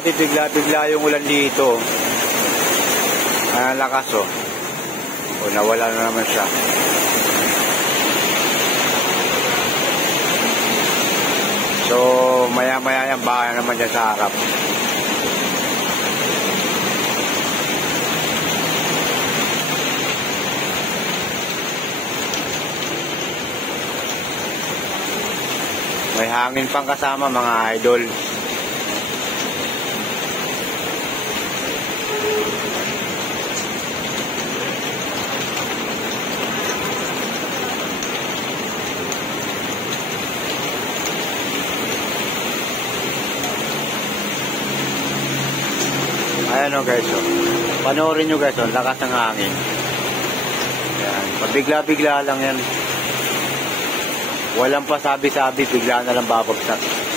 sabi-sabi, bigla-bigla yung ulan dito. Ang lakas oh. O nawala na naman siya. So maya-maya yan, baka naman dyan sa harap. May hangin pang kasama mga idol. Ayan o guys, oh. Panoorin nyo guys, oh. Lakas ng hangin. Ayan. Pabigla-bigla lang yan. Walang pasabi-sabi, bigla na lang babagsak.